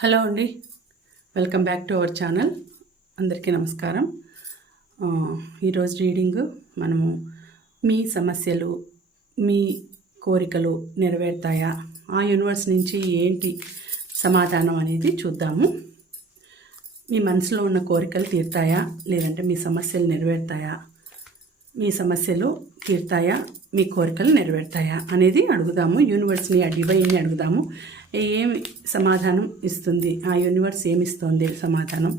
Hello అండి. Welcome back to our channel. అందరికీ నమస్కారం. ఈరోజు రీడింగ్ మనము మీ సమస్యలు మీ కోరికలు నెరవేరుతాయా ఆ యూనివర్స్ నుంచి ఏంటి సమాధానం అనేది చూద్దాము. మీ మనసులో ఉన్న కోరికలు తీరుతాయా లేదంటే మీ సమస్యలు నెరవేరుతాయా మీ సమస్యలు తీరుతాయా మీ కోరికలు నెరవేరుతాయా అనేది అడుగుదాము. యూనివర్స్ని ఆ డివైన్ని అడుగుదాము. ఏమి సమాధానం ఇస్తుంది? ఆ యూనివర్స్ ఏమి ఇస్తుంది సమాధానం?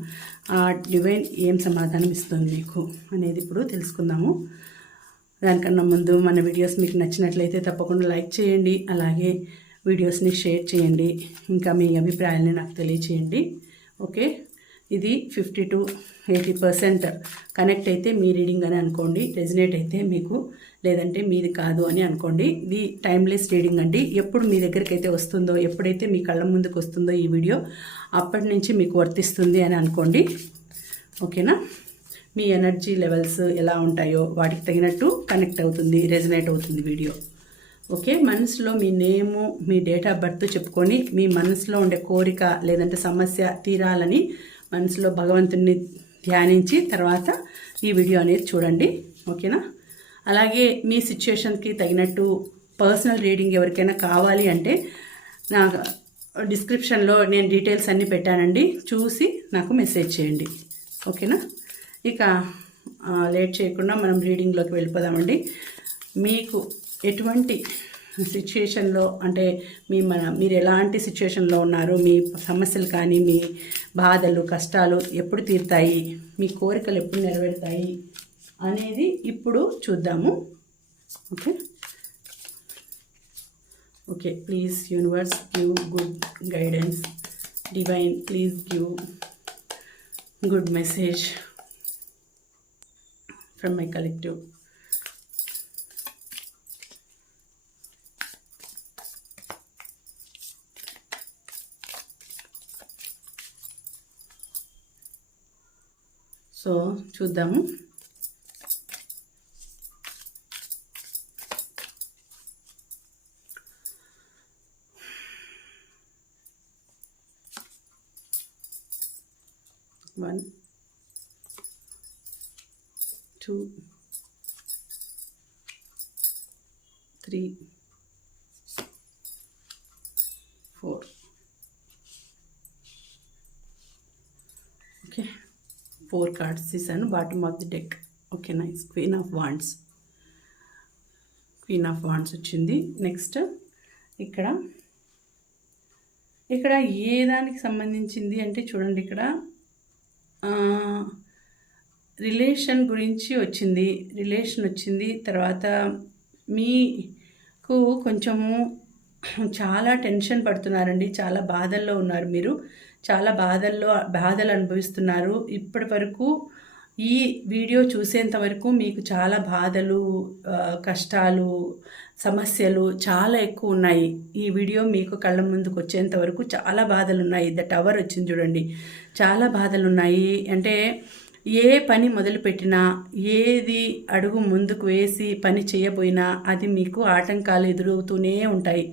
ఆ డివైన్ ఏం సమాధానం ఇస్తుంది మీకు అనేది ఇప్పుడు తెలుసుకుందాము. దానికన్నా ముందు మన వీడియోస్ మీకు నచ్చినట్లయితే తప్పకుండా లైక్ చేయండి. అలాగే వీడియోస్ని షేర్ చేయండి. ఇంకా మీ అభిప్రాయాలని నాకు తెలియచేయండి. ఓకే? ఇది fifty to eighty percent connect అయితే మీ రీడింగ్ అని అనుకోండి రెజినేట్ అయితే మీకు లేదంటే మీది కాదు అని అనుకోండి. ఇది టైమ్లెస్ రీడింగ్ అండి. ఎప్పుడు మీ దగ్గరికి అయితే వస్తుందో ఎప్పుడైతే మీ కళ్ళ ముందుకు వస్తుందో ఈ వీడియో అప్పటి నుంచి మీకు వర్తిస్తుంది అని అనుకోండి. ఓకేనా మీ ఎనర్జీ లెవెల్స్ ఎలా ఉంటాయో వాటికి తగినట్టు కనెక్ట్ అవుతుంది రెజినేట్ అవుతుంది వీడియో ఓకే మనసులో మీ నేము మీ డేట్ ఆఫ్ బర్త్ చెప్పుకొని మీ మనసులో ఉండే కోరిక లేదంటే సమస్య తీరాలని మనసులో భగవంతుడిని ధ్యానించి తర్వాత ఈ వీడియో అనేది చూడండి. ఓకేనా? అలాగే మీ సిచ్యుయేషన్కి తగినట్టు పర్సనల్ రీడింగ్ ఎవరికైనా కావాలి అంటే నా డిస్క్రిప్షన్లో నేను డీటెయిల్స్ అన్నీ పెట్టానండి. చూసి నాకు మెసేజ్ చేయండి. ఓకేనా? ఇక లేట్ చేయకుండా మనం రీడింగ్లోకి వెళ్ళిపోదామండి. మీకు ఎటువంటి సిచ్యుయేషన్లో అంటే మీ మన మీరు ఎలాంటి సిచ్యుయేషన్లో ఉన్నారు? మీ సమస్యలు కానీ మీ బాధలు కష్టాలు ఎప్పుడు తీరుతాయి? మీ కోరికలు ఎప్పుడు నెరవేరుతాయి? అనేది ఇప్పుడు చూద్దాము. Okay? Okay please universe give good guidance. Divine please give good message from my collective. చూద్దాము one two, three, four. four cards తీసాను bottom of the deck okay nice queen of wands queen of wands వచ్చింది. Next ఇక్కడ ఇక్కడ ఏ దానికి సంబంధించింది అంటే చూడండి ఇక్కడ రిలేషన్ గురించి వచ్చింది. రిలేషన్ వచ్చింది. తర్వాత మీకు కొంచెము చాలా టెన్షన్ పడుతున్నారండి. చాలా బాధల్లో ఉన్నారు మీరు. చాలా బాధల్లో బాధలు అనుభవిస్తున్నారు. ఇప్పటి వరకు ఈ వీడియో చూసేంత వరకు మీకు చాలా బాధలు కష్టాలు సమస్యలు చాలా ఎక్కువ ఉన్నాయి. ఈ వీడియో మీకు కళ్ళ ముందుకు వచ్చేంత వరకు చాలా బాధలు ఉన్నాయి. ద టవర్ వచ్చింది చూడండి. చాలా బాధలు ఉన్నాయి. అంటే ఏ పని మొదలుపెట్టినా ఏది అడుగు ముందుకు వేసి పని చేయబోయినా అది మీకు ఆటంకాలు ఎదురవుతూనే ఉంటాయి.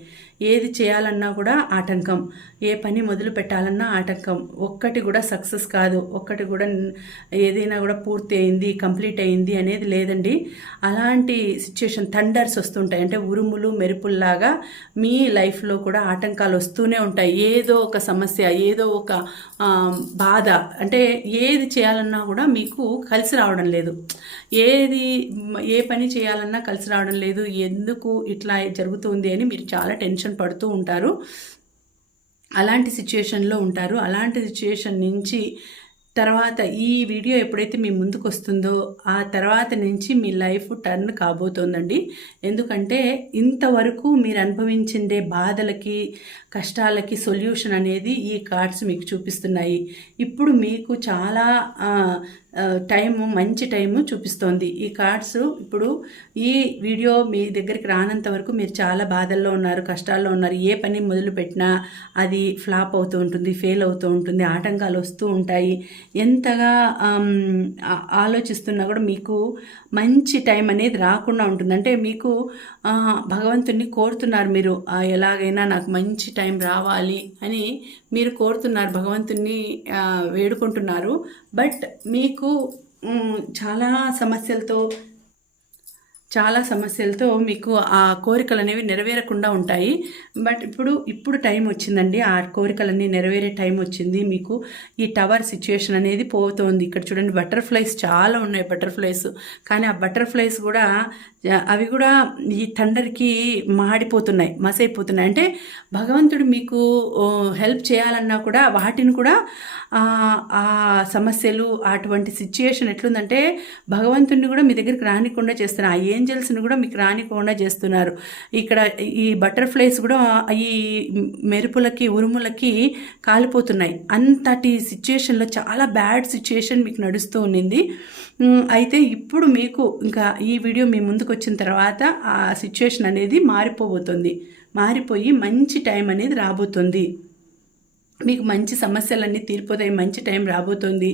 ఏది చేయాలన్నా కూడా ఆటంకం. ఏ పని మొదలు పెట్టాలన్నా ఆటంకం. ఒక్కటి కూడా సక్సెస్ కాదు. ఒక్కటి కూడా ఏదైనా కూడా పూర్తి అయింది కంప్లీట్ అయింది అనేది లేదండి. అలాంటి సిచ్యుయేషన్ థండర్స్ వస్తుంటాయి. అంటే ఉరుములు మెరుపుల్లాగా మీ లైఫ్లో కూడా ఆటంకాలు వస్తూనే ఉంటాయి. ఏదో ఒక సమస్య ఏదో ఒక బాధ. అంటే ఏది చేయాలన్నా కూడా మీకు కలిసి రావడం లేదు. ఏది ఏ పని చేయాలన్నా కలిసి రావడం లేదు. ఎందుకు ఇట్లా జరుగుతుంది అని మీరు చాలా టెన్షన్ పడుతూ ఉంటారు. అలాంటి సిచ్యుయేషన్లో ఉంటారు. అలాంటి సిచ్యుయేషన్ నుంచి తర్వాత ఈ వీడియో ఎప్పుడైతే మీ ముందుకు వస్తుందో ఆ తర్వాత నుంచి మీ లైఫ్ టర్న్ కాబోతోందండి. ఎందుకంటే ఇంతవరకు మీరు అనుభవించిండే బాధలకి కష్టాలకి సొల్యూషన్ అనేది ఈ కార్డ్స్ మీకు చూపిస్తున్నాయి. ఇప్పుడు మీకు చాలా టైము మంచి టైము చూపిస్తోంది. ఈ కార్డ్స్ ఇప్పుడు ఈ వీడియో మీ దగ్గరికి రానంత వరకు మీరు చాలా బాధల్లో ఉన్నారు కష్టాల్లో ఉన్నారు. ఏ పని మొదలు పెట్టినా అది ఫ్లాప్ అవుతూ ఉంటుంది ఫెయిల్ అవుతూ ఉంటుంది ఆటంకాలు వస్తూ ఉంటాయి. ఎంతగా ఆలోచిస్తున్నా కూడా మీకు మంచి టైం అనేది రాకుండా ఉంటుంది. అంటే మీకు భగవంతుణ్ణి కోరుతున్నారు మీరు. ఎలాగైనా నాకు మంచి టైం రావాలి అని మీరు కోరుతున్నారు భగవంతుణ్ణి వేడుకుంటున్నారు. బట్ మీకు చాలా సమస్యలతో చాలా సమస్యలతో మీకు ఆ కోరికలు అనేవి నెరవేరకుండా ఉంటాయి. బట్ ఇప్పుడు ఇప్పుడు టైం వచ్చిందండి. ఆ కోరికలన్నీ నెరవేరే టైం వచ్చింది. మీకు ఈ టవర్ సిచ్యుయేషన్ అనేది పోతుంది. ఇక్కడ చూడండి బటర్ఫ్లైస్ చాలా ఉన్నాయి బటర్ఫ్లైస్. కానీ ఆ బటర్ఫ్లైస్ కూడా అవి కూడా ఈ థండర్కి మాడిపోతున్నాయి మసైపోతున్నాయి. అంటే భగవంతుడు మీకు హెల్ప్ చేయాలన్నా కూడా వాటిని కూడా ఆ, సమస్యలు అటువంటి సిచ్యుయేషన్ ఎట్లుందంటే భగవంతుడిని కూడా మీ దగ్గరికి రానికుండా చేస్తున్నారు. ఏంజల్స్ని కూడా మీకు రానికుండా చేస్తున్నారు. ఇక్కడ ఈ బటర్ఫ్లైస్ కూడా ఈ మెరుపులకి ఉరుములకి కాలిపోతున్నాయి. అంతటి సిచ్యుయేషన్లో చాలా బ్యాడ్ సిచ్యుయేషన్ మీకు నడుస్తూ ఉండింది. అయితే ఇప్పుడు మీకు ఇంకా ఈ వీడియో మీ ముందుకు వచ్చిన తర్వాత ఆ సిచ్యుయేషన్ అనేది మారిపోబోతుంది. మారిపోయి మంచి టైం అనేది రాబోతుంది. మీకు మంచి సమస్యలన్నీ తీరిపోతాయి మంచి టైం రాబోతుంది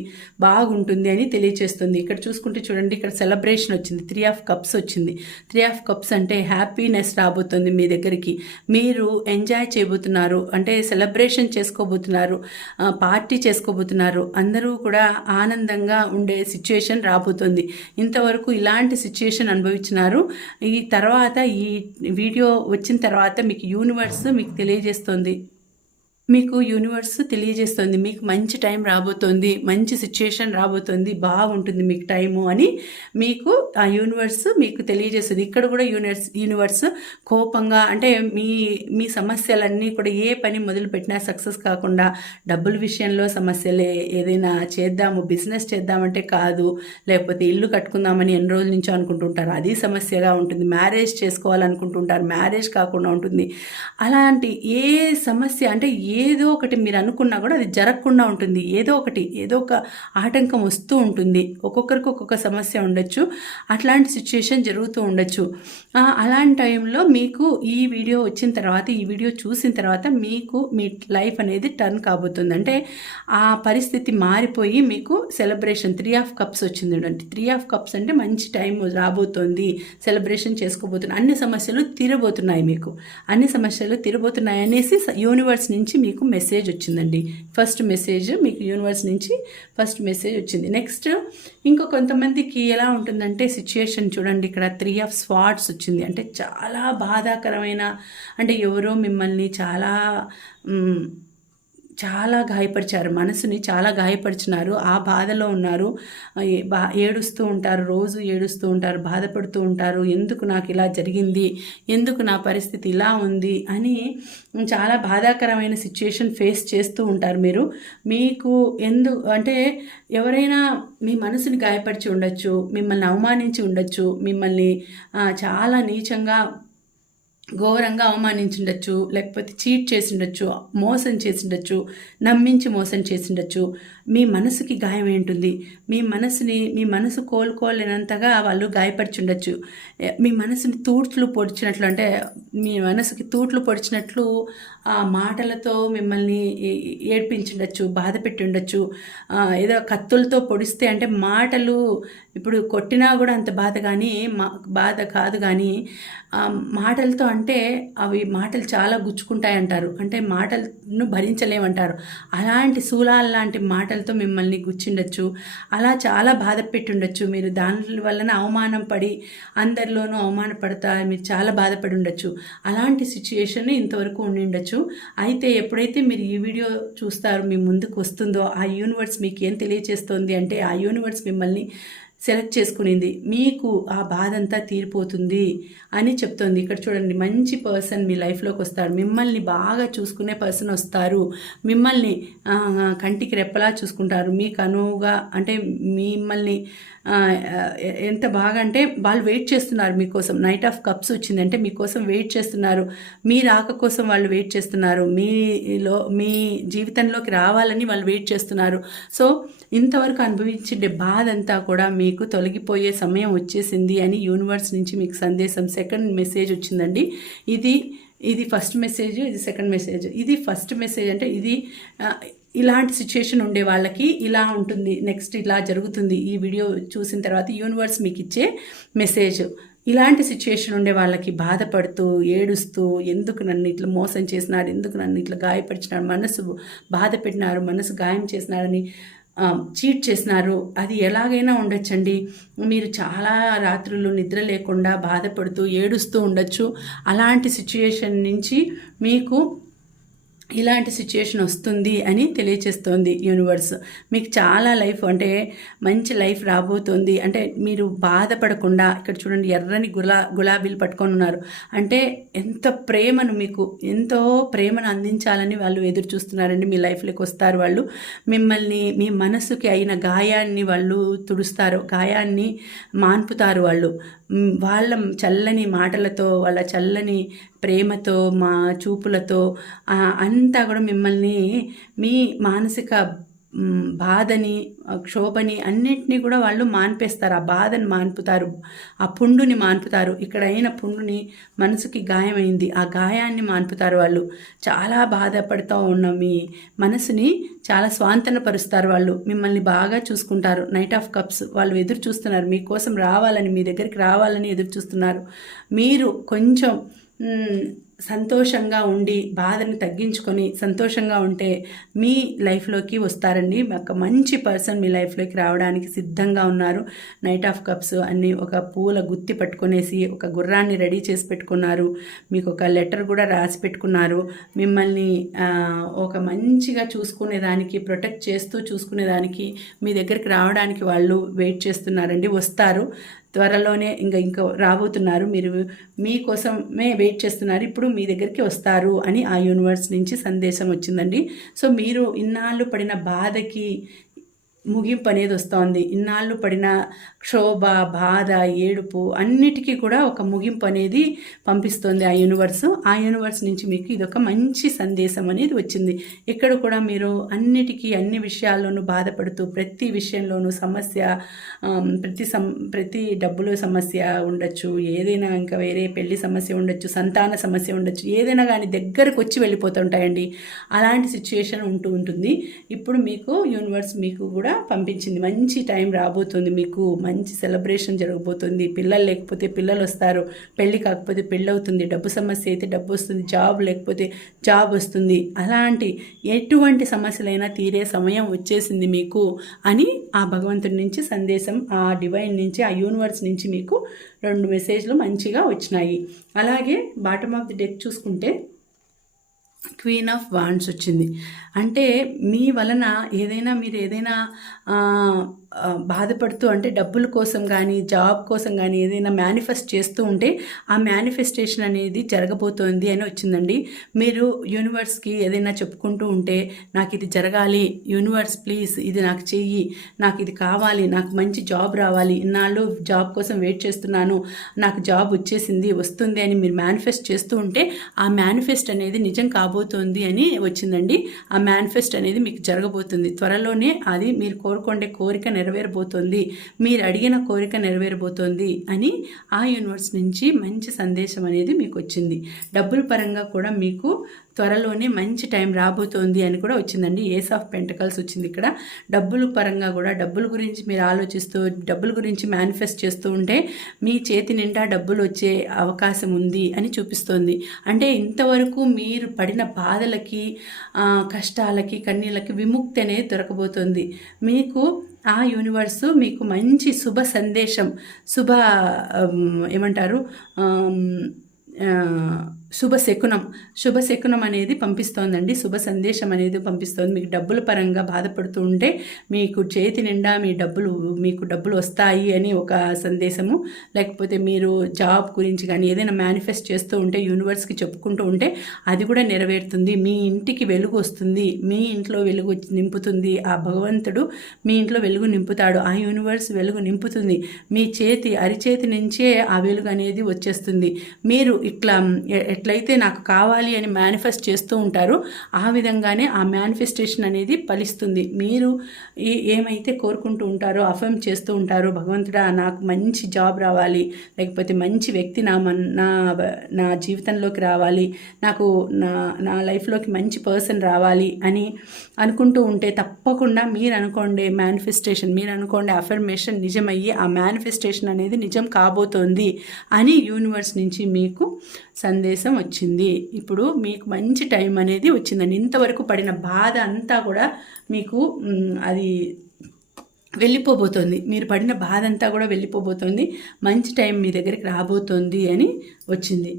బాగుంటుంది అని తెలియచేస్తుంది. ఇక్కడ చూసుకుంటే చూడండి ఇక్కడ సెలబ్రేషన్ వచ్చింది త్రీ ఆఫ్ కప్స్ వచ్చింది. త్రీ ఆఫ్ కప్స్ అంటే హ్యాపీనెస్ రాబోతుంది మీ దగ్గరికి. మీరు ఎంజాయ్ చేయబోతున్నారు అంటే సెలబ్రేషన్ చేసుకోబోతున్నారు పార్టీ చేసుకోబోతున్నారు. అందరూ కూడా ఆనందంగా ఉండే సిచ్యుయేషన్ రాబోతుంది. ఇంతవరకు ఇలాంటి సిచ్యుయేషన్ అనుభవించినారు. ఈ తర్వాత ఈ వీడియో వచ్చిన తర్వాత మీకు యూనివర్స్ మీకు తెలియజేస్తుంది. మీకు యూనివర్స్ తెలియజేస్తుంది. మీకు మంచి టైం రాబోతోంది మంచి సిచ్యుయేషన్ రాబోతోంది బాగుంటుంది మీకు టైము అని మీకు ఆ యూనివర్స్ మీకు తెలియజేస్తుంది. ఇక్కడ కూడా యూనివర్స్ యూనివర్స్ కోపంగా అంటే మీ మీ సమస్యలన్నీ కూడా ఏ పని మొదలుపెట్టినా సక్సెస్ కాకుండా డబ్బుల విషయంలో సమస్యలే ఏదైనా చేద్దాము బిజినెస్ చేద్దామంటే కాదు లేకపోతే ఇల్లు కట్టుకుందామని ఎన్ని రోజుల నుంచో అనుకుంటుంటారు. అది సమస్యగా ఉంటుంది. మ్యారేజ్ చేసుకోవాలనుకుంటుంటారు. మ్యారేజ్ కాకుండా ఉంటుంది. అలాంటి ఏ సమస్య అంటే ఏదో ఒకటి మీరు అనుకున్నా కూడా అది జరగకుండా ఉంటుంది. ఏదో ఒకటి ఏదో ఒక ఆటంకం వస్తూ ఉంటుంది. ఒక్కొక్కరికి ఒక్కొక్క సమస్య ఉండొచ్చు. అట్లాంటి సిచ్యుయేషన్ జరుగుతూ ఉండొచ్చు. అలాంటి టైంలో మీకు ఈ వీడియో వచ్చిన తర్వాత ఈ వీడియో చూసిన తర్వాత మీకు మీ లైఫ్ అనేది టర్న్ కాబోతుంది. అంటే ఆ పరిస్థితి మారిపోయి మీకు సెలబ్రేషన్ త్రీ ఆఫ్ కప్స్ వచ్చింది అంటే త్రీ ఆఫ్ కప్స్ అంటే మంచి టైం రాబోతోంది. సెలబ్రేషన్ చేసుకోబోతున్నాయి అన్ని సమస్యలు తీరబోతున్నాయి మీకు. అన్ని సమస్యలు తీరబోతున్నాయి అనేసి యూనివర్స్ నుంచి మీకు మెసేజ్ వచ్చిందండి. ఫస్ట్ మెసేజ్ మీకు యూనివర్స్ నుంచి ఫస్ట్ మెసేజ్ వచ్చింది. నెక్స్ట్ ఇంకో కొంతమందికి ఎలా ఉంటుందంటే సిచ్యుయేషన్ చూడండి. ఇక్కడ త్రీ ఆఫ్ స్వాట్స్ వచ్చింది. అంటే చాలా బాధాకరమైన అంటే ఎవరో మిమ్మల్ని చాలా చాలా గాయపరిచారు. మనసుని చాలా గాయపరిచినారు. ఆ బాధలో ఉన్నారు. బా ఏడుస్తూ ఉంటారు. రోజు ఏడుస్తూ ఉంటారు. బాధపడుతూ ఉంటారు. ఎందుకు నాకు ఇలా జరిగింది? ఎందుకు నా పరిస్థితి ఇలా ఉంది? అని చాలా బాధాకరమైన సిచ్యుయేషన్ ఫేస్ చేస్తూ ఉంటారు మీరు. మీకు ఎందు అంటే ఎవరైనా మీ మనసుని గాయపరిచి ఉండొచ్చు మిమ్మల్ని అవమానించి ఉండొచ్చు మిమ్మల్ని చాలా నీచంగా ఘోరంగా అవమానించుండొచ్చు లేకపోతే చీట్ చేసిండొచ్చు మోసం చేసిండొచ్చు నమ్మించి మోసం చేసిండొచ్చు. మీ మనసుకి గాయం ఏంటుంది మీ మనసుని మీ మనసు కోలుకోలేనంతగా వాళ్ళు గాయపరిచుండొచ్చు. మీ మనసుని తూట్లు పొడిచినట్లు అంటే మీ మనసుకి తూట్లు పొడిచినట్లు ఆ మాటలతో మిమ్మల్ని ఏ- ఏడ్పించుండొచ్చు బాధ పెట్టి ఉండొచ్చు ఏదో కత్తులతో పొడిస్తే అంటే మాటలు ఇప్పుడు కొట్టినా కూడా అంత బాధ కానీ మా బాధ కాదు కానీ మాటలతో అంటే అవి మాటలు చాలా గుచ్చుకుంటాయి అంటారు అంటే మాటలను భరించలేమంటారు. అలాంటి శూలాల లాంటి మాటలతో మిమ్మల్ని గుచ్చిండొచ్చు. అలా చాలా బాధ పెట్టుండొచ్చు. మీరు దాని వలన అవమానం పడి అందరిలోనూ అవమానపడతా మీరు చాలా బాధపడి ఉండొచ్చు అలాంటి సిచ్యుయేషన్ ఇంతవరకు ఉండిండొచ్చు. అయితే ఎప్పుడైతే మీరు ఈ వీడియో చూస్తారు మీ ముందుకు వస్తుందో ఆ యూనివర్స్ మీకు ఏం తెలియచేస్తుంది అంటే ఆ యూనివర్స్ మిమ్మల్ని సెలెక్ట్ చేసుకునింది. మీకు ఆ బాధ అంతా తీరిపోతుంది అని చెప్తోంది. ఇక్కడ చూడండి మంచి పర్సన్ మీ లైఫ్లోకి వస్తారు మిమ్మల్ని బాగా చూసుకునే పర్సన్ వస్తారు. మిమ్మల్ని కంటికి రెప్పలా చూసుకుంటారు. మీకు అనువుగా అంటే మిమ్మల్ని ఎంత బాగా అంటే వాళ్ళు వెయిట్ చేస్తున్నారు మీకోసం. నైట్ ఆఫ్ కప్స్ వచ్చిందంటే మీకోసం వెయిట్ చేస్తున్నారు. మీ రాక కోసం వాళ్ళు వెయిట్ చేస్తున్నారు. మీలో మీ జీవితంలోకి రావాలని వాళ్ళు వెయిట్ చేస్తున్నారు. సో ఇంతవరకు అనుభవించే బాధ అంతా కూడా మీకు తొలగిపోయే సమయం వచ్చేసింది అని యూనివర్స్ నుంచి మీకు సందేశం. సెకండ్ మెసేజ్ వచ్చిందండి. ఇది ఇది ఫస్ట్ మెసేజ్ ఇది సెకండ్ మెసేజ్ ఇది ఫస్ట్ మెసేజ్ అంటే ఇది ఇలాంటి సిచ్యుయేషన్ ఉండే వాళ్ళకి ఇలా ఉంటుంది నెక్స్ట్ ఇలా జరుగుతుంది ఈ వీడియో చూసిన తర్వాత యూనివర్స్ మీకు ఇచ్చే మెసేజ్ ఇలాంటి సిచ్యుయేషన్ ఉండే వాళ్ళకి బాధపడుతూ ఏడుస్తూ ఎందుకు నన్ను ఇట్లా మోసం చేసినాడు ఎందుకు నన్ను ఇట్లా గాయపరిచినాడు మనసు బాధ పెట్టినారు మనసు గాయం చేసినాడని చీట్ చేసినారు అది ఎలాగైనా ఉండొచ్చండి. మీరు చాలా రాత్రులు నిద్ర లేకుండా బాధపడుతూ ఏడుస్తూ ఉండొచ్చు. అలాంటి సిచ్యుయేషన్ నుంచి మీకు ఇలాంటి సిచ్యుయేషన్ వస్తుంది అని తెలియచేస్తోంది యూనివర్స్ మీకు చాలా లైఫ్ అంటే మంచి లైఫ్ రాబోతోంది. అంటే మీరు బాధపడకుండా ఇక్కడ చూడండి ఎర్రని గులా గులాబీలు పట్టుకొని ఉన్నారు. అంటే ఎంత ప్రేమను మీకు ఎంతో ప్రేమను అందించాలని వాళ్ళు ఎదురు చూస్తున్నారండి. మీ లైఫ్లోకి వస్తారు వాళ్ళు. మిమ్మల్ని మీ మనసుకి అయిన గాయాన్ని వాళ్ళు తుడుస్తారు. గాయాన్ని మాన్పుతారు వాళ్ళు. వాళ్ళ చల్లని మాటలతో వాళ్ళ చల్లని ప్రేమతో మా చూపులతో అంతా కూడా మిమ్మల్ని మీ మానసిక బాధని క్షోభని అన్నింటినీ కూడా వాళ్ళు మాన్పేస్తారు. ఆ బాధని మాన్పుతారు. ఆ పుండుని మాన్పుతారు. ఇక్కడ అయిన పుండుని మనసుకి గాయమైంది. ఆ గాయాన్ని మాన్పుతారు వాళ్ళు. చాలా బాధపడుతూ ఉన్న మీ మనసుని చాలా స్వాంతనపరుస్తారు వాళ్ళు. మిమ్మల్ని బాగా చూసుకుంటారు. నైట్ ఆఫ్ కప్స్ వాళ్ళు ఎదురు చూస్తున్నారు. మీకోసం రావాలని మీ దగ్గరికి రావాలని ఎదురు చూస్తున్నారు. మీరు కొంచెం సంతోషంగా ఉండి బాధని తగ్గించుకొని సంతోషంగా ఉంటే మీ లైఫ్లోకి వస్తారండి. ఒక మంచి పర్సన్ మీ లైఫ్లోకి రావడానికి సిద్ధంగా ఉన్నారు. నైట్ ఆఫ్ కప్స్ అన్ని ఒక పూల గుత్తి పట్టుకునేసి ఒక గుర్రాన్ని రెడీ చేసి పెట్టుకున్నారు. మీకు ఒక లెటర్ కూడా రాసి పెట్టుకున్నారు. మిమ్మల్ని ఒక మంచిగా చూసుకునేదానికి ప్రొటెక్ట్ చేస్తూ చూసుకునేదానికి మీ దగ్గరికి రావడానికి వాళ్ళు వెయిట్ చేస్తున్నారండి. వస్తారు. త్వరలోనే ఇంకా ఇంకా రాబోతున్నారు. మీరు మీకోసమే వెయిట్ చేస్తున్నారు. ఇప్పుడు మీ దగ్గరికి వస్తారు అని ఆ యూనివర్స్ నుంచి సందేశం వచ్చిందండి. సో మీరు ఇన్నాళ్ళు పడిన బాధకి ముగింపు అనేది వస్తోంది ఇన్నాళ్ళు పడిన క్షోభ బాధ ఏడుపు అన్నిటికీ కూడా ఒక ముగింపు అనేది పంపిస్తోంది ఆ యూనివర్స్. ఆ యూనివర్స్ నుంచి మీకు ఇది ఒక మంచి సందేశం అనేది వచ్చింది. ఇక్కడ కూడా మీరు అన్నిటికీ అన్ని విషయాల్లోనూ బాధపడుతూ ప్రతి విషయంలోనూ సమస్య ప్రతి సం ప్రతి డబ్బులో సమస్య ఉండొచ్చు ఏదైనా ఇంకా వేరే పెళ్ళి సమస్య ఉండొచ్చు సంతాన సమస్య ఉండొచ్చు ఏదైనా కానీ దగ్గరకు వచ్చి వెళ్ళిపోతుంటాయండి. అలాంటి సిచ్యుయేషన్ ఉంటూ ఉంటుంది. ఇప్పుడు మీకు యూనివర్స్ మీకు కూడా పంపించింది. మంచి టైం రాబోతుంది మీకు. మంచి సెలబ్రేషన్ జరగబోతుంది. పిల్లలు లేకపోతే పిల్లలు వస్తారు. పెళ్ళి కాకపోతే పెళ్ళి అవుతుంది. డబ్బు సమస్య అయితే డబ్బు వస్తుంది. జాబ్ లేకపోతే జాబ్ వస్తుంది. అలాంటి ఎటువంటి సమస్యలైనా తీరే సమయం వచ్చేసింది మీకు అని ఆ భగవంతుడి నుంచి సందేశం ఆ డివైన్ నుంచి ఆ యూనివర్స్ నుంచి మీకు రెండు మెసేజ్లు మంచిగా వచ్చినాయి. అలాగే బాటమ్ ఆఫ్ ది డెక్ చూసుకుంటే క్వీన్ ఆఫ్ వాండ్స్ వచ్చింది. అంటే మీ వలన ఏదైనా మీరు ఏదైనా బాధపడుతూ అంటే డబ్బుల కోసం కానీ జాబ్ కోసం కానీ ఏదైనా మేనిఫెస్ట్ చేస్తూ ఉంటే ఆ మేనిఫెస్టేషన్ అనేది జరగబోతోంది అని వచ్చిందండి. మీరు యూనివర్స్కి ఏదైనా చెప్పుకుంటూ ఉంటే నాకు ఇది జరగాలి యూనివర్స్ ప్లీజ్ ఇది నాకు చెయ్యి నాకు ఇది కావాలి నాకు మంచి జాబ్ రావాలి ఇన్నాళ్ళు జాబ్ కోసం వెయిట్ చేస్తున్నాను నాకు జాబ్ వచ్చేసింది వస్తుంది అని మీరు మేనిఫెస్ట్ చేస్తూ ఉంటే ఆ మేనిఫెస్ట్ అనేది నిజం రాబోతోంది అని వచ్చిందండి. ఆ మేనిఫెస్ట్ అనేది మీకు జరగబోతుంది. త్వరలోనే అది మీరు కోరుకుండే కోరిక నెరవేరబోతోంది. మీరు అడిగిన కోరిక నెరవేరబోతోంది అని ఆ యూనివర్స్ నుంచి మంచి సందేశం అనేది మీకు వచ్చింది. డబ్బుల పరంగా కూడా మీకు త్వరలోనే మంచి టైం రాబోతోంది అని కూడా వచ్చిందండి. ఏస్ ఆఫ్ పెంటకల్స్ వచ్చింది ఇక్కడ. డబ్బుల పరంగా కూడా డబ్బుల గురించి మీరు ఆలోచిస్తూ డబ్బుల గురించి మేనిఫెస్ట్ చేస్తూ ఉంటే మీ చేతి నిండా డబ్బులు వచ్చే అవకాశం ఉంది అని చూపిస్తోంది. అంటే ఇంతవరకు మీరు పడిన బాధలకి కష్టాలకి కన్నీళ్ళకి విముక్తి అనేది దొరకబోతోంది. మీకు ఆ యూనివర్సు మీకు మంచి శుభ సందేశం శుభ ఏమంటారు? శుభశకునం శుభశకునం అనేది పంపిస్తోందండి. శుభ సందేశం అనేది పంపిస్తోంది. మీకు డబ్బుల పరంగా బాధపడుతూ ఉంటే మీకు చేతి నిండా మీ డబ్బులు మీకు డబ్బులు వస్తాయి అని ఒక సందేశము. లేకపోతే మీరు జాబ్ గురించి కానీ ఏదైనా మేనిఫెస్ట్ చేస్తూ ఉంటే యూనివర్స్కి చెప్పుకుంటూ ఉంటే అది కూడా నెరవేరుతుంది. మీ ఇంటికి వెలుగు వస్తుంది. మీ ఇంట్లో వెలుగు నింపుతుంది. ఆ భగవంతుడు మీ ఇంట్లో వెలుగు నింపుతాడు. ఆ యూనివర్స్ వెలుగు నింపుతుంది. మీ చేతి అరిచేతి నుంచే ఆ వెలుగు అనేది వచ్చేస్తుంది. మీరు ఇట్లా ఎట్లయితే నాకు కావాలి అని మేనిఫెస్ట్ చేస్తూ ఉంటారో ఆ విధంగానే ఆ మేనిఫెస్టేషన్ అనేది ఫలిస్తుంది. మీరు ఏ ఏమైతే కోరుకుంటూ ఉంటారో అఫర్మ్ చేస్తూ ఉంటారో భగవంతుడా నాకు మంచి జాబ్ రావాలి లేకపోతే మంచి వ్యక్తి నా మన్ నా నా జీవితంలోకి రావాలి నాకు నా నా లైఫ్లోకి మంచి పర్సన్ రావాలి అని అనుకుంటూ ఉంటే తప్పకుండా మీరు అనుకోండి మేనిఫెస్టేషన్ మీరు అనుకోండి అఫర్మేషన్ నిజమయ్యి ఆ మేనిఫెస్టేషన్ అనేది నిజం కాబోతోంది అని యూనివర్స్ నుంచి మీకు సందేశం వచ్చింది. ఇప్పుడు మీకు మంచి టైం అనేది వచ్చిందండి. ఇంతవరకు పడిన బాధ అంతా కూడా మీకు అది వెళ్ళిపోబోతోంది. మీరు పడిన బాధ అంతా కూడా వెళ్ళిపోబోతోంది. మంచి టైం మీ దగ్గరికి రాబోతోంది అని వచ్చింది.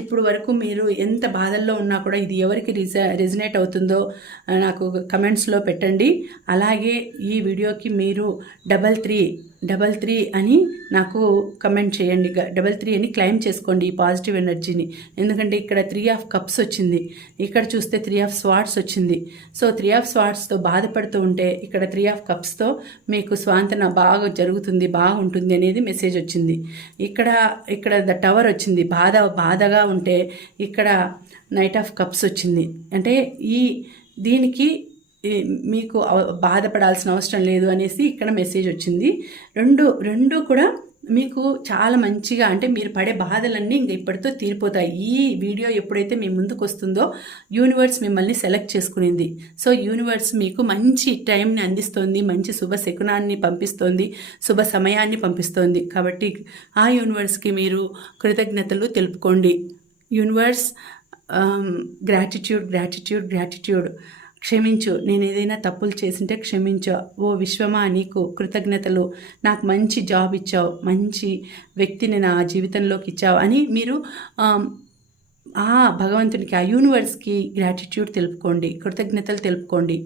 ఇప్పుడు వరకు మీరు ఎంత బాధల్లో ఉన్నా కూడా ఇది ఎవరికి రిజ రెజినేట్ అవుతుందో నాకు కమెంట్స్లో పెట్టండి. అలాగే ఈ వీడియోకి మీరు డబల్ త్రీ డబల్ త్రీ అని నాకు కమెంట్ చేయండి. డబల్ త్రీ అని క్లైమ్ చేసుకోండి ఈ పాజిటివ్ ఎనర్జీని ఎందుకంటే ఇక్కడ త్రీ ఆఫ్ కప్స్ వచ్చింది. ఇక్కడ చూస్తే త్రీ ఆఫ్ స్వాట్స్ వచ్చింది. సో త్రీ ఆఫ్ స్వాట్స్తో బాధపడుతూ ఉంటే ఇక్కడ త్రీ ఆఫ్ కప్స్తో మీకు స్వాంతన బాగా జరుగుతుంది బాగుంటుంది అనేది మెసేజ్ వచ్చింది. ఇక్కడ ఇక్కడ ద టవర్ వచ్చింది. బాధ బాధగా ఉంటే ఇక్కడ నైట్ ఆఫ్ కప్స్ వచ్చింది. అంటే ఈ దీనికి మీకు బాధపడాల్సిన అవసరం లేదు అనేసి ఇక్కడ మెసేజ్ వచ్చింది. రెండు రెండు కూడా మీకు చాలా మంచిగా అంటే మీరు పడే బాధలన్నీ ఇంక ఇప్పటితో తీరిపోతాయి. ఈ వీడియో ఎప్పుడైతే మీ ముందుకు వస్తుందో యూనివర్స్ మిమ్మల్ని సెలెక్ట్ చేసుకునింది. సో యూనివర్స్ మీకు మంచి టైంని అందిస్తోంది మంచి శుభ శకునాన్ని పంపిస్తోంది శుభ సమయాన్ని పంపిస్తోంది. కాబట్టి ఆ యూనివర్స్కి మీరు కృతజ్ఞతలు తెలుపుకోండి. యూనివర్స్ గ్రాటిట్యూడ్ గ్రాటిట్యూడ్ గ్రాటిట్యూడ్ క్షమించు. నేను ఏదైనా తప్పులు చేసింటే క్షమించు. ఓ విశ్వమా నీకు కృతజ్ఞతలు. నాకు మంచి జాబ్ ఇచ్చావు. మంచి వ్యక్తిని నా జీవితంలోకి ఇచ్చావు అని మీరు ఆ భగవంతునికి ఆ యూనివర్స్కి గ్రాటిట్యూడ్ తెలుపుకోండి. కృతజ్ఞతలు తెలుపుకోండి.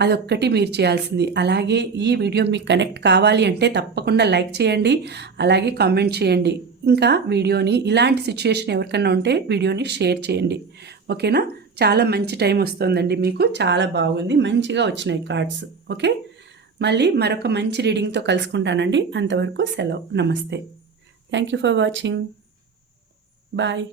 అదొక్కటి మీరు చేయాల్సింది. అలాగే ఈ వీడియో మీకు కనెక్ట్ కావాలి అంటే తప్పకుండా లైక్ చేయండి. అలాగే కామెంట్ చేయండి. ఇంకా వీడియోని ఇలాంటి సిచ్యుయేషన్ ఎవరికన్నా ఉంటే వీడియోని షేర్ చేయండి. ఓకేనా? చాలా మంచి టైం వస్తుందండి మీకు. చాలా బాగుంది. మంచిగా వచ్చినాయి కార్డ్స్. ఓకే? మళ్ళీ మరొక మంచి రీడింగ్తో కలుసుకుంటానండి. అంతవరకు సెలవు. నమస్తే. Thank you for watching. Bye.